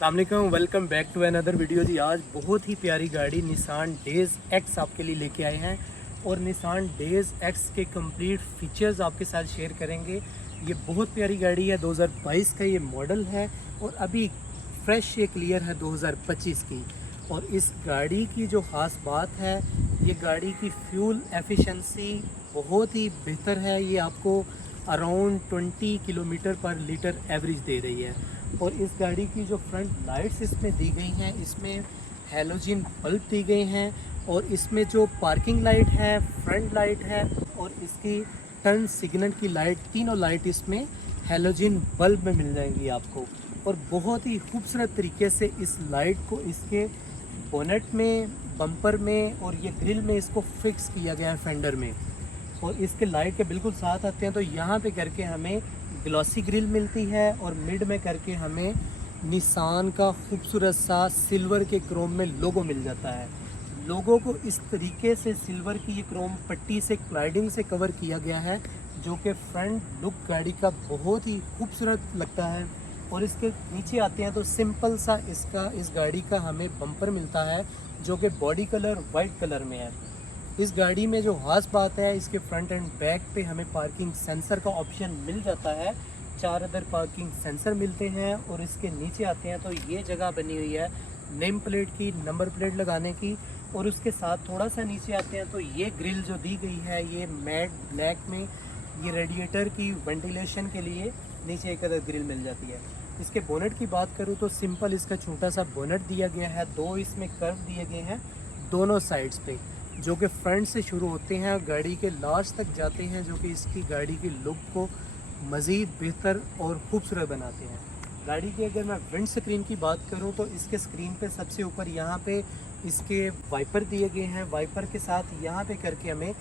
अस्सलाम वालेकुम, welcome back to another video जी। आज बहुत ही प्यारी गाड़ी निसान डेज़ एक्स आपके लिए लेके आए हैं और निसान डेज़ एक्स के कंप्लीट फीचर्स आपके साथ शेयर करेंगे। ये बहुत प्यारी गाड़ी है, 2022 का ये मॉडल है और अभी फ्रेश ये क्लियर है 2025 की। और इस गाड़ी की जो ख़ास बात है, ये गाड़ी की फ्यूल एफिशिएंसी बहुत ही बेहतर है। ये आपको अराउंड 20 किलोमीटर पर लीटर एवरेज दे रही है। और इस गाड़ी की जो फ्रंट लाइट्स इसमें दी गई हैं, इसमें हैलोजन बल्ब दी गए हैं और इसमें जो पार्किंग लाइट है, फ्रंट लाइट है और इसकी टर्न सिग्नल की लाइट, तीनों लाइट इसमें हैलोजन बल्ब में मिल जाएंगी आपको। और बहुत ही खूबसूरत तरीके से इस लाइट को इसके बोनेट में, बम्पर में और ये ग्रिल में इसको फिक्स किया गया है फेंडर में। और इसके लाइट के बिल्कुल साथ आते हैं तो यहाँ पे करके हमें ग्लॉसी ग्रिल मिलती है और मिड में करके हमें निसान का खूबसूरत सा सिल्वर के क्रोम में लोगो मिल जाता है। लोगो को इस तरीके से सिल्वर की ये क्रोम पट्टी से क्लाइडिंग से कवर किया गया है, जो कि फ्रंट लुक गाड़ी का बहुत ही खूबसूरत लगता है। और इसके नीचे आते हैं तो सिंपल सा इस गाड़ी का हमें बम्पर मिलता है, जो कि बॉडी कलर वाइट कलर में है। इस गाड़ी में जो खास बात है, इसके फ्रंट एंड बैक पे हमें पार्किंग सेंसर का ऑप्शन मिल जाता है। 4 अदर पार्किंग सेंसर मिलते हैं। और इसके नीचे आते हैं तो ये जगह बनी हुई है नेम प्लेट की, नंबर प्लेट लगाने की। और उसके साथ थोड़ा सा नीचे आते हैं तो ये ग्रिल जो दी गई है, ये मैट ब्लैक में, ये रेडिएटर की वेंटिलेशन के लिए नीचे एक अदर ग्रिल मिल जाती है। इसके बोनेट की बात करूँ तो सिंपल इसका छोटा सा बोनेट दिया गया है। 2 इसमें कर्व दिए गए हैं दोनों साइड्स पे, जो कि फ्रंट से शुरू होते हैं और गाड़ी के लास्ट तक जाते हैं, जो कि इसकी गाड़ी की लुक को मज़ीद बेहतर और ख़ूबसूरत बनाते हैं। गाड़ी की अगर मैं विंड स्क्रीन की बात करूं तो इसके स्क्रीन पे सबसे ऊपर यहाँ पे इसके वाइपर दिए गए हैं। वाइपर के साथ यहाँ पे करके हमें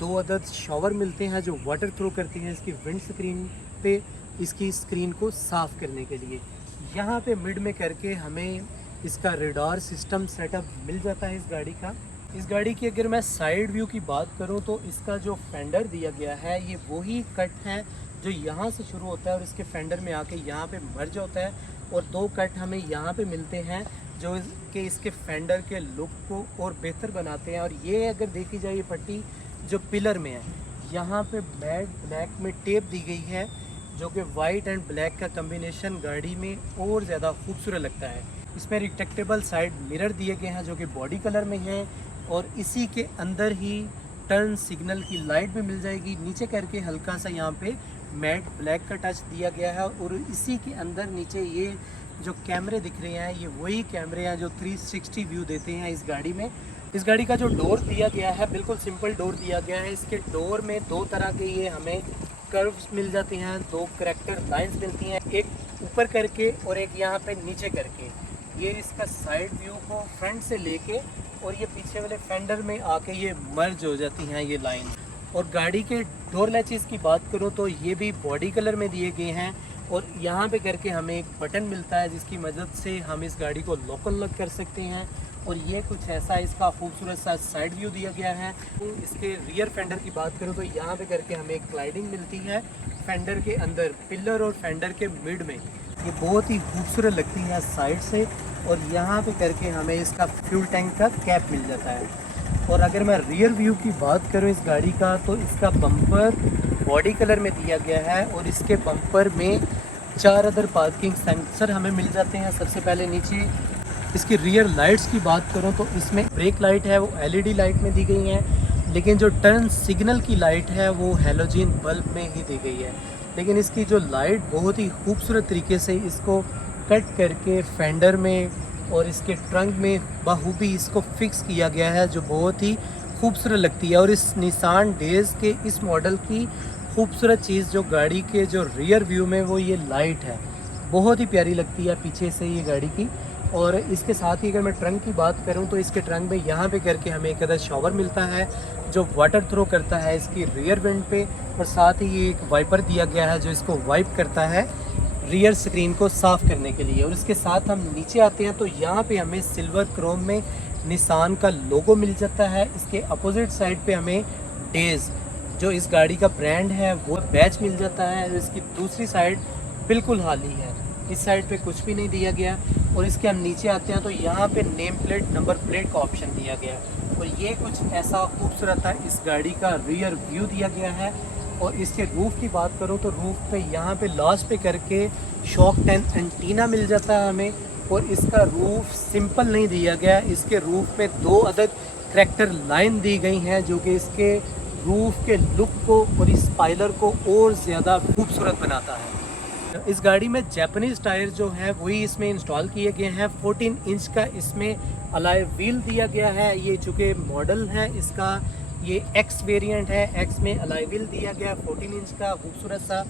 2 अदद शावर मिलते हैं जो वाटर थ्रो करते हैं इसकी विंड स्क्रीन पे, इसकी स्क्रीन को साफ़ करने के लिए। यहाँ पे मिड में करके हमें इसका रेडार सिस्टम सेटअप मिल जाता है इस गाड़ी का। इस गाड़ी की अगर मैं साइड व्यू की बात करूं तो इसका जो फेंडर दिया गया है, ये वही कट है जो यहाँ से शुरू होता है और इसके फेंडर में आके यहाँ पे मर्ज होता है। और 2 कट हमें यहाँ पे मिलते हैं जो कि इसके फेंडर के लुक को और बेहतर बनाते हैं। और ये अगर देखी जाए, ये पट्टी जो पिलर में है, यहाँ पे मैट ब्लैक में टेप दी गई है, जो कि वाइट एंड ब्लैक का कम्बिनेशन गाड़ी में और ज़्यादा खूबसूरत लगता है। इसमें रिट्रैक्टेबल साइड मिरर दिए गए हैं जो कि बॉडी कलर में हैं। और इसी के अंदर ही टर्न सिग्नल की लाइट भी मिल जाएगी। नीचे करके हल्का सा यहाँ पे मैट ब्लैक का टच दिया गया है। और इसी के अंदर नीचे ये जो कैमरे दिख रहे हैं, ये वही कैमरे हैं जो 360 व्यू देते हैं इस गाड़ी में। इस गाड़ी का जो डोर दिया गया है, बिल्कुल सिंपल डोर दिया गया है। इसके डोर में 2 तरह के ये हमें कर्व्स मिल जाते हैं, 2 करैक्टर लाइंस मिलती हैं, एक ऊपर करके और एक यहाँ पे नीचे करके। ये इसका साइड व्यू को फ्रंट से लेके और ये पीछे वाले फेंडर में आके ये मर्ज हो जाती हैं ये लाइन। और गाड़ी के डोर लैचेस की बात करूँ तो ये भी बॉडी कलर में दिए गए हैं। और यहाँ पे करके हमें एक बटन मिलता है जिसकी मदद से हम इस गाड़ी को लॉक अनलॉक कर सकते हैं। और ये कुछ ऐसा इसका खूबसूरत सा साइड व्यू दिया गया है। इसके रियर फेंडर की बात करूँ तो यहाँ पे करके हमें एक स्लाइडिंग मिलती है फेंडर के अंदर, पिलर और फेंडर के मिड में। ये बहुत ही खूबसूरत लगती है साइड से। और यहाँ पे करके हमें इसका फ्यूल टैंक का कैप मिल जाता है। और अगर मैं रियर व्यू की बात करूँ इस गाड़ी का, तो इसका बम्पर बॉडी कलर में दिया गया है और इसके बम्पर में 4 अदर पार्किंग सेंसर हमें मिल जाते हैं। सबसे पहले नीचे इसकी रियर लाइट्स की बात करूँ तो इसमें ब्रेक लाइट है वो LED लाइट में दी गई हैं, लेकिन जो टर्न सिग्नल की लाइट है वो हैलोजन बल्ब में ही दी गई है। लेकिन इसकी जो लाइट बहुत ही खूबसूरत तरीके से इसको कट करके फेंडर में और इसके ट्रंक में बखूबी इसको फिक्स किया गया है, जो बहुत ही खूबसूरत लगती है। और इस निसान डेज़ के इस मॉडल की खूबसूरत चीज़ जो गाड़ी के जो रियर व्यू में वो ये लाइट है, बहुत ही प्यारी लगती है पीछे से ये गाड़ी की। और इसके साथ ही अगर मैं ट्रंक की बात करूं तो इसके ट्रंक में यहाँ पे करके हमें एक अदर शावर मिलता है जो वाटर थ्रो करता है इसकी रियर विंड पे। और साथ ही ये एक वाइपर दिया गया है जो इसको वाइप करता है रियर स्क्रीन को साफ़ करने के लिए। और इसके साथ हम नीचे आते हैं तो यहाँ पे हमें सिल्वर क्रोम में निसान का लोगो मिल जाता है। इसके अपोजिट साइड पे हमें डेज़ जो इस गाड़ी का ब्रांड है वो बैच मिल जाता है। इसकी दूसरी साइड बिल्कुल खाली है, इस साइड पे कुछ भी नहीं दिया गया। और इसके हम नीचे आते हैं तो यहाँ पे नेम प्लेट, नंबर प्लेट का ऑप्शन दिया गया है। और ये कुछ ऐसा खूबसूरत है, इस गाड़ी का रियर व्यू दिया गया है। और इसके रूफ़ की बात करूँ तो रूफ़ पे यहाँ पे लास्ट पे करके शॉक 10 एंटीना मिल जाता है हमें। और इसका रूफ़ सिंपल नहीं दिया गया, इसके रूफ़ पे 2 अदद करैक्टर लाइन दी गई हैं जो कि इसके रूफ़ के लुक को और इस स्पाइलर को और ज़्यादा खूबसूरत बनाता है। इस गाड़ी में जापानीज़ टायर जो है वही इसमें इंस्टॉल किए गए हैं। 14 इंच का इसमें अलॉय व्हील दिया गया है। ये चूँकि मॉडल है इसका, ये एक्स वेरिएंट है, एक्स में अलॉय व्हील दिया गया 14 इंच का खूबसूरत सा।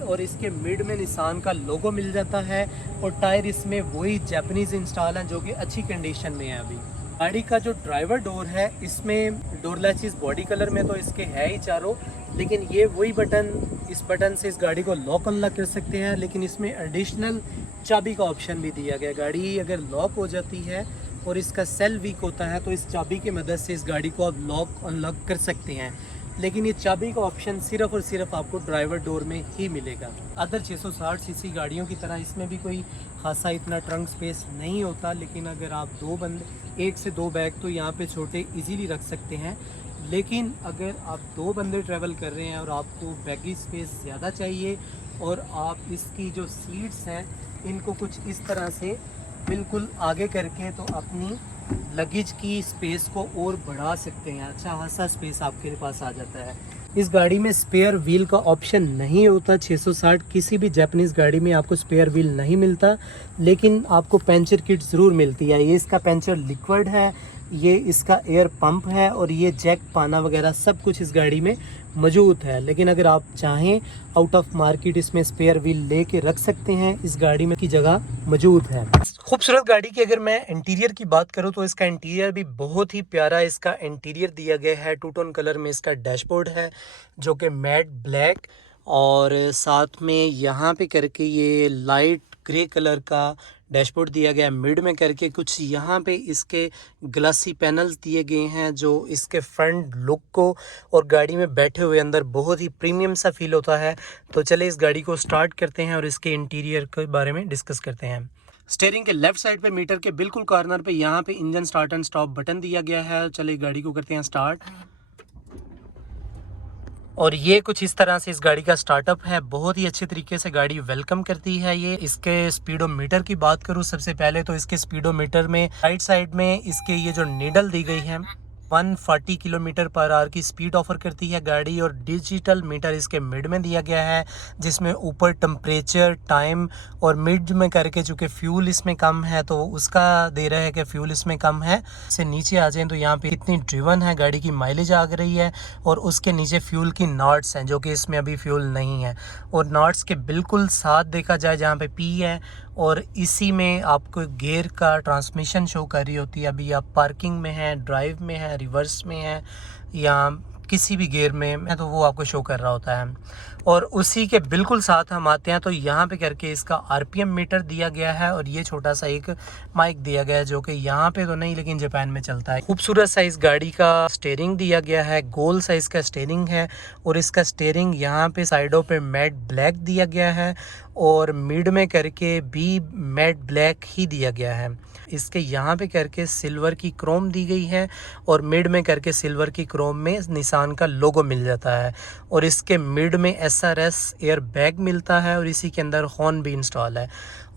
और इसके मिड में निसान का लोगो मिल जाता है। और टायर इसमें वही जापानीज़ इंस्टॉल हैं जो कि अच्छी कंडीशन में है। अभी गाड़ी का जो ड्राइवर डोर है इसमें डोर लैचेस बॉडी कलर में तो इसके है ही चारों, लेकिन ये वही बटन, इस बटन से इस गाड़ी को लॉक अनलॉक कर सकते हैं। लेकिन इसमें एडिशनल चाबी का ऑप्शन भी दिया गया। गाड़ी अगर लॉक हो जाती है और इसका सेल वीक होता है तो इस चाबी की मदद से इस गाड़ी को आप लॉक अनलॉक कर सकते हैं। लेकिन ये चाबी का ऑप्शन सिर्फ और सिर्फ आपको ड्राइवर डोर में ही मिलेगा। अदर 660 सीसी गाड़ियों की तरह इसमें भी कोई खासा इतना ट्रंक स्पेस नहीं होता। लेकिन अगर आप 2 बंदे, 1 से 2 बैग तो यहाँ पे छोटे इजीली रख सकते हैं। लेकिन अगर आप 2 बंदे ट्रैवल कर रहे हैं और आपको बैगी स्पेस ज़्यादा चाहिए और आप इसकी जो सीट्स हैं इनको कुछ इस तरह से बिल्कुल आगे करके तो अपनी लगेज की स्पेस को और बढ़ा सकते हैं। अच्छा खासा स्पेस आपके पास आ जाता है। इस गाड़ी में स्पेयर व्हील का ऑप्शन नहीं होता। 660 किसी भी जापानीज़ गाड़ी में आपको स्पेयर व्हील नहीं मिलता, लेकिन आपको पंचर किट ज़रूर मिलती है। ये इसका पंचर लिक्विड है, ये इसका एयर पंप है और ये जैक पाना वगैरह सब कुछ इस गाड़ी में मौजूद है। लेकिन अगर आप चाहें आउट ऑफ मार्केट इसमें स्पेयर व्हील लेके रख सकते हैं, इस गाड़ी में की जगह मौजूद है। खूबसूरत गाड़ी की अगर मैं इंटीरियर की बात करूं तो इसका इंटीरियर भी बहुत ही प्यारा इसका इंटीरियर दिया गया है। 2 टोन कलर में इसका डैशबोर्ड है जो कि मैट ब्लैक, और साथ में यहाँ पे करके ये लाइट ग्रे कलर का डैशबोर्ड दिया गया। मिड में करके कुछ यहाँ पे इसके ग्लासी पैनल्स दिए गए हैं जो इसके फ्रंट लुक को और गाड़ी में बैठे हुए अंदर बहुत ही प्रीमियम सा फील होता है। तो चले इस गाड़ी को स्टार्ट करते हैं और इसके इंटीरियर के बारे में डिस्कस करते हैं। स्टीयरिंग के लेफ्ट साइड पे मीटर के बिल्कुल कॉर्नर पे यहाँ पे engine start and stop button दिया गया है। चले गाड़ी को करते हैं स्टार्ट। और ये कुछ इस तरह से इस गाड़ी का स्टार्टअप है। बहुत ही अच्छे तरीके से गाड़ी वेलकम करती है। ये इसके स्पीडोमीटर की बात करूँ सबसे पहले तो इसके स्पीडोमीटर में राइट साइड में इसके ये जो नीडल दी गई है 140 किलोमीटर पर आवर की स्पीड ऑफर करती है गाड़ी। और डिजिटल मीटर इसके मिड में दिया गया है जिसमें ऊपर टेम्परेचर, टाइम और मिड में करके चूँकि फ्यूल इसमें कम है तो उसका दे रहा है कि फ्यूल इसमें कम है। से नीचे आ जाएं तो यहाँ पे कितनी ड्रिवन है, गाड़ी की माइलेज आ रही है। और उसके नीचे फ्यूल की नॉट्स हैं जो कि इसमें अभी फ्यूल नहीं है। और नॉट्स के बिल्कुल साथ देखा जाए जहाँ पे पी है और इसी में आपको गियर का ट्रांसमिशन शो कर रही होती है। अभी आप पार्किंग में हैं, ड्राइव में हैं, रिवर्स में हैं या किसी भी गियर में तो वो आपको शो कर रहा होता है। और उसी के बिल्कुल साथ हम आते हैं तो यहाँ पे करके इसका आरपीएम मीटर दिया गया है और ये छोटा सा एक माइक दिया गया है जो कि यहाँ पे तो नहीं लेकिन जापान में चलता है। खूबसूरत सा इस गाड़ी का स्टीयरिंग दिया गया है, गोल साइज का स्टीयरिंग है। और इसका स्टीयरिंग यहाँ पे साइडों पे मैट ब्लैक दिया गया है और मिड में करके भी मैट ब्लैक ही दिया गया है। इसके यहाँ पे करके सिल्वर की क्रोम दी गई है और मिड में करके सिल्वर की क्रोम में निसान का लोगो मिल जाता है। और इसके मिड में SRS एयर बैग मिलता है और इसी के अंदर हॉर्न भी इंस्टॉल है।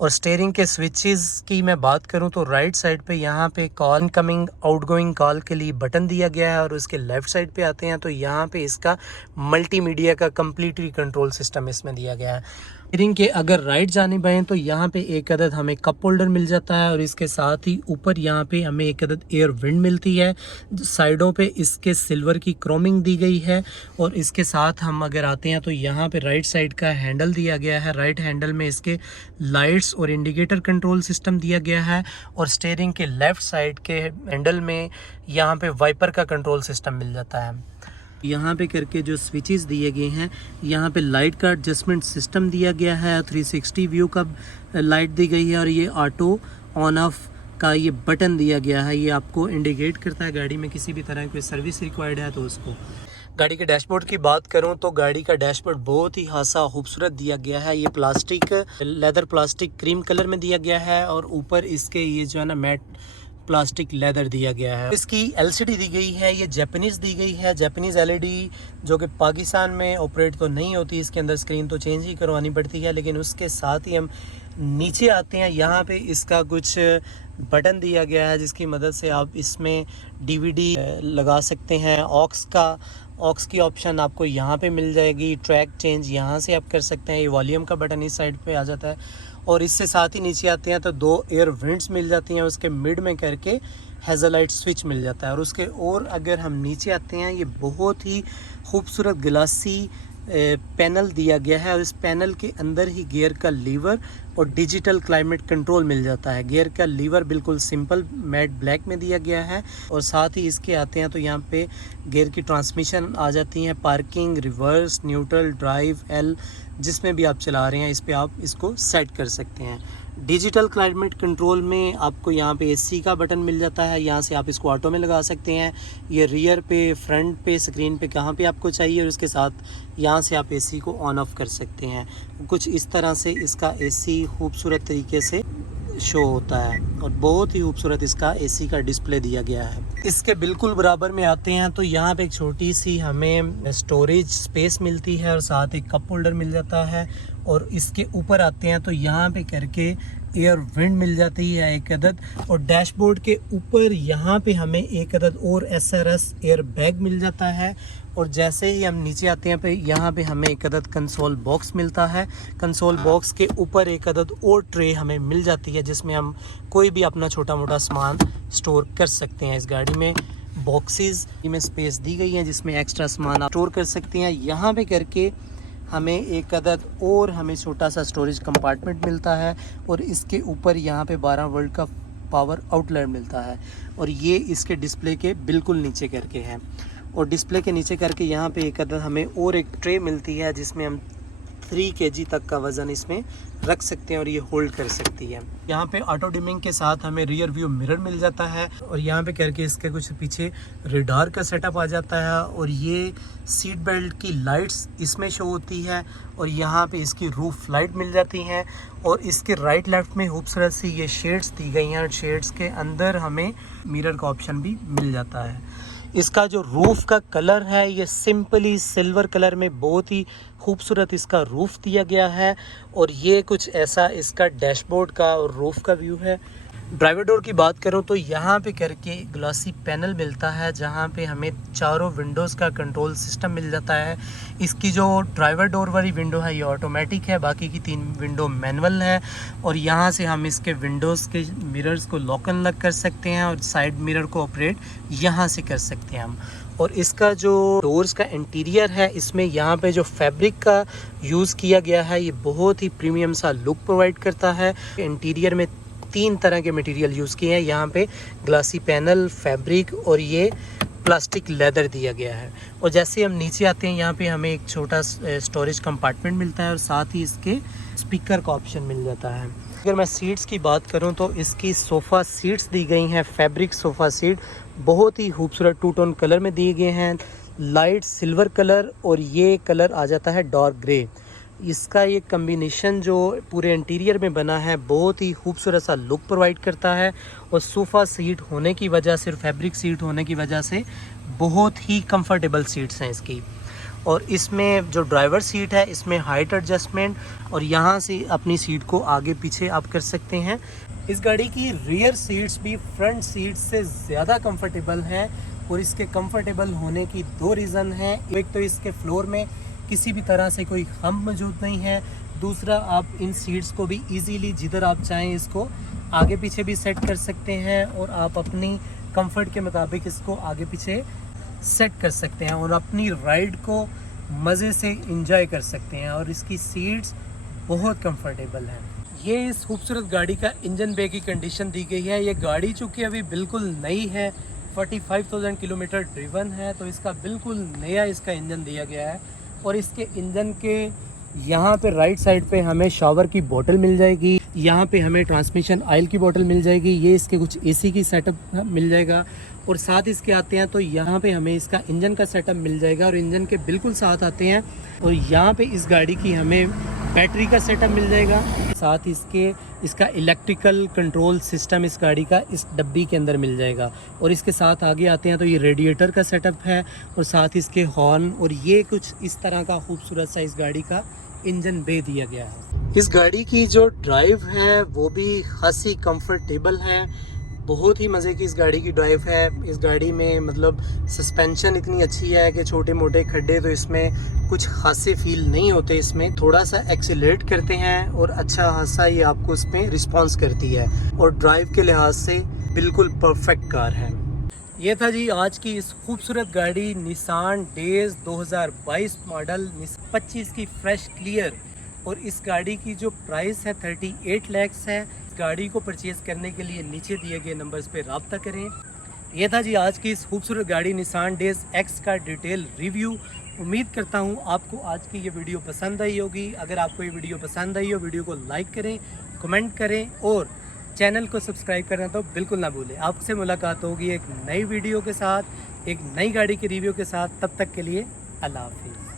और स्टीयरिंग के स्विचेस की मैं बात करूं तो राइट साइड पे यहाँ पे कॉल इनकमिंग आउटगोइंग कॉल के लिए बटन दिया गया है। और उसके लेफ़्ट साइड पे आते हैं तो यहाँ पे इसका मल्टीमीडिया का कम्प्लीटली कंट्रोल सिस्टम इसमें दिया गया है। स्टीयरिंग के अगर राइट जानिब आएँ तो यहाँ पे एक अदद हमें कप होल्डर मिल जाता है और इसके साथ ही ऊपर यहाँ पे हमें एक अदद एयर विंड मिलती है। साइडों पे इसके सिल्वर की क्रोमिंग दी गई है। और इसके साथ हम अगर आते हैं तो यहाँ पे राइट साइड का हैंडल दिया गया है। राइट हैंडल में इसके लाइट्स और इंडिकेटर कंट्रोल सिस्टम दिया गया है। और स्टीयरिंग के लेफ़्ट साइड के हैंडल में यहाँ पे वाइपर का कंट्रोल सिस्टम मिल जाता है। यहाँ पे करके जो स्विचेस दिए गए हैं, यहाँ पे लाइट का एडजस्टमेंट सिस्टम दिया गया है, 360 व्यू का लाइट दी गई है। और ये ऑटो ऑन ऑफ का ये बटन दिया गया है, ये आपको इंडिकेट करता है गाड़ी में किसी भी तरह की सर्विस रिक्वायर्ड है तो उसको। गाड़ी के डैशबोर्ड की बात करूं तो गाड़ी का डैशबोर्ड बहुत ही खासा खूबसूरत दिया गया है। ये plastic leather plastic cream colour में दिया गया है और ऊपर इसके ये जो है ना मैट प्लास्टिक लेदर दिया गया है। इसकी एलसीडी दी गई है, ये जापानीज दी गई है, जापानीज एलईडी, जो कि पाकिस्तान में ऑपरेट तो नहीं होती। इसके अंदर स्क्रीन तो चेंज ही करवानी पड़ती है। लेकिन उसके साथ ही हम नीचे आते हैं, यहाँ पे इसका कुछ बटन दिया गया है जिसकी मदद से आप इसमें डीवीडी लगा सकते हैं। ऑक्स की ऑप्शन आपको यहाँ पे मिल जाएगी। ट्रैक चेंज यहाँ से आप कर सकते हैं। ये वॉल्यूम का बटन इस साइड पे आ जाता है। और इससे साथ ही नीचे आते हैं तो 2 एयर विंड्स मिल जाती हैं। उसके मिड में करके हेज़लाइट स्विच मिल जाता है। और अगर हम नीचे आते हैं, ये बहुत ही खूबसूरत ग्लासी पैनल दिया गया है और इस पैनल के अंदर ही गियर का लीवर और डिजिटल क्लाइमेट कंट्रोल मिल जाता है। गियर का लीवर बिल्कुल सिंपल मैट ब्लैक में दिया गया है और साथ ही इसके आते हैं तो यहाँ पे गियर की ट्रांसमिशन आ जाती हैं, parking, reverse, neutral, drive, L, जिसमें भी आप चला रहे हैं इस पे आप इसको सेट कर सकते हैं। डिजिटल क्लाइमेट कंट्रोल में आपको यहाँ पे एसी का बटन मिल जाता है, यहाँ से आप इसको ऑटो में लगा सकते हैं। ये रियर पे, फ्रंट पे, स्क्रीन पे कहाँ पे आपको चाहिए और उसके साथ यहाँ से आप एसी को ऑन ऑफ कर सकते हैं। कुछ इस तरह से इसका एसी खूबसूरत तरीके से शो होता है और बहुत ही खूबसूरत इसका एसी का डिस्प्ले दिया गया है। इसके बिल्कुल बराबर में आते हैं तो यहाँ पे एक छोटी सी हमें स्टोरेज स्पेस मिलती है और साथ एक कप होल्डर मिल जाता है। और इसके ऊपर आते हैं तो यहाँ पे करके एयर विंड मिल जाती है एक अदद। और डैशबोर्ड के ऊपर यहाँ पे हमें एक अदद और SRS एयर बैग मिल जाता है। और जैसे ही हम नीचे आते हैं पे यहाँ पे हमें एक अदद कंसोल बॉक्स मिलता है। कंसोल बॉक्स के ऊपर एक अदद और ट्रे हमें मिल जाती है जिसमें हम कोई भी अपना छोटा मोटा सामान स्टोर कर सकते हैं। इस गाड़ी में बॉक्सेस में स्पेस दी गई है जिसमें एक्स्ट्रा सामान आप स्टोर कर सकते हैं। यहाँ पे करके हमें एक अदद और हमें छोटा सा स्टोरेज कंपार्टमेंट मिलता है और इसके ऊपर यहाँ पे 12 वोल्ट का पावर आउटलेट मिलता है और ये इसके डिस्प्ले के बिल्कुल नीचे करके है। और डिस्प्ले के नीचे करके यहाँ पे एक अदद हमें और एक ट्रे मिलती है जिसमें हम 3 kg तक का वज़न इसमें रख सकते हैं और ये होल्ड कर सकती है। यहाँ पे ऑटो डिमिंग के साथ हमें रियर व्यू मिरर मिल जाता है और यहाँ पे करके इसके कुछ पीछे रेडार का सेटअप आ जाता है और ये सीट बेल्ट की लाइट्स इसमें शो होती है और यहाँ पे इसकी रूफ लाइट मिल जाती हैं। और इसके राइट लेफ्ट में खूबसूरत सी ये शेड्स दी गई हैं और शेड्स के अंदर हमें मिरर का ऑप्शन भी मिल जाता है। इसका जो रूफ़ का कलर है ये सिंपली सिल्वर कलर में बहुत ही खूबसूरत इसका रूफ़ दिया गया है और ये कुछ ऐसा इसका डैशबोर्ड का और रूफ़ का व्यू है। ड्राइवर डोर की बात करूं तो यहाँ पे करके ग्लासी पैनल मिलता है जहाँ पे हमें चारों विंडोज़ का कंट्रोल सिस्टम मिल जाता है। इसकी जो ड्राइवर डोर वाली विंडो है ये ऑटोमेटिक है, बाकी की 3 विंडो मैनुअल है। और यहाँ से हम इसके विंडोज़ के मिरर्स को लॉक अनलॉक कर सकते हैं और साइड मिरर को ऑपरेट यहाँ से कर सकते हैं हम। और इसका जो डोर्स का इंटीरियर है इसमें यहाँ पे जो फैब्रिक का यूज़ किया गया है ये बहुत ही प्रीमियम सा लुक प्रोवाइड करता है। इंटीरियर में 3 तरह के मटेरियल यूज़ किए हैं, यहाँ पे ग्लासी पैनल, फैब्रिक और ये प्लास्टिक लेदर दिया गया है। और जैसे हम नीचे आते हैं यहाँ पे हमें एक छोटा स्टोरेज कंपार्टमेंट मिलता है और साथ ही इसके स्पीकर का ऑप्शन मिल जाता है। अगर मैं सीट्स की बात करूँ तो इसकी सोफ़ा सीट्स दी गई हैं, फैब्रिक सोफ़ा सीट बहुत ही खूबसूरत 2 टोन कलर में दिए गए हैं, लाइट सिल्वर कलर और ये कलर आ जाता है डार्क ग्रे। इसका ये कम्बिनेशन जो पूरे इंटीरियर में बना है बहुत ही खूबसूरत सा लुक प्रोवाइड करता है। और सोफ़ा सीट होने की वजह से, फैब्रिक सीट होने की वजह से बहुत ही कंफर्टेबल सीट्स हैं इसकी। और इसमें जो ड्राइवर सीट है इसमें हाइट एडजस्टमेंट और यहाँ से अपनी सीट को आगे पीछे आप कर सकते हैं। इस गाड़ी की रियर सीट्स भी फ्रंट सीट से ज़्यादा कंफर्टेबल हैं और इसके कंफर्टेबल होने की 2 रीज़न हैं। एक तो इसके फ्लोर में किसी भी तरह से कोई हम्प मौजूद नहीं है, दूसरा आप इन सीट्स को भी इजीली जिधर आप चाहें इसको आगे पीछे भी सेट कर सकते हैं और आप अपनी कंफर्ट के मुताबिक इसको आगे पीछे सेट कर सकते हैं और अपनी राइड को मज़े से एंजॉय कर सकते हैं। और इसकी सीट्स बहुत कंफर्टेबल हैं। ये इस खूबसूरत गाड़ी का इंजन बे की कंडीशन दी गई है। ये गाड़ी चूँकि अभी बिल्कुल नई है, 45,000 किलोमीटर ड्रिवन है, तो इसका बिल्कुल नया इसका इंजन दिया गया है। और इसके इंजन के यहाँ पे राइट साइड पे हमें शावर की बोतल मिल जाएगी। यहाँ पे हमें ट्रांसमिशन ऑयल की बोतल मिल जाएगी, ये इसके कुछ एसी की सेटअप मिल जाएगा। और साथ इसके आते हैं तो यहाँ पे हमें इसका इंजन का सेटअप मिल जाएगा और इंजन के बिल्कुल साथ आते हैं। और यहाँ पे इस गाड़ी की हमें बैटरी का सेटअप मिल जाएगा, साथ इसका इलेक्ट्रिकल कंट्रोल सिस्टम इस गाड़ी का इस डब्बी के अंदर मिल जाएगा। और इसके साथ आगे आते हैं तो ये रेडिएटर का सेटअप है और साथ इसके हॉर्न, और ये कुछ इस तरह का खूबसूरत सा इस गाड़ी का इंजन बे दिया गया है। इस गाड़ी की जो ड्राइव है वो भी खासी कंफर्टेबल है, बहुत ही मज़े की इस गाड़ी की ड्राइव है। इस गाड़ी में मतलब सस्पेंशन इतनी अच्छी है कि छोटे मोटे खड्डे तो इसमें कुछ खासे फील नहीं होते। इसमें थोड़ा सा एक्सीलरेट करते हैं और अच्छा खासा ये आपको इसमें रिस्पॉन्स करती है, और ड्राइव के लिहाज से बिल्कुल परफेक्ट कार है। ये था जी आज की इस खूबसूरत गाड़ी निसान डेज 2022 मॉडल 25 की फ्रेश क्लियर, और इस गाड़ी की जो प्राइस है 38 लाख है। इस गाड़ी को परचेज़ करने के लिए नीचे दिए गए नंबर्स पे रब्ता करें। ये था जी आज की इस खूबसूरत गाड़ी निसान डेज एक्स का डिटेल रिव्यू। उम्मीद करता हूँ आपको आज की ये वीडियो पसंद आई होगी। अगर आपको ये वीडियो पसंद आई हो, वीडियो को लाइक करें, कमेंट करें और चैनल को सब्सक्राइब करना तो बिल्कुल ना भूलें। आपसे मुलाकात होगी एक नई वीडियो के साथ, एक नई गाड़ी के रिव्यू के साथ। तब तक के लिए अल्लाह हाफिज़।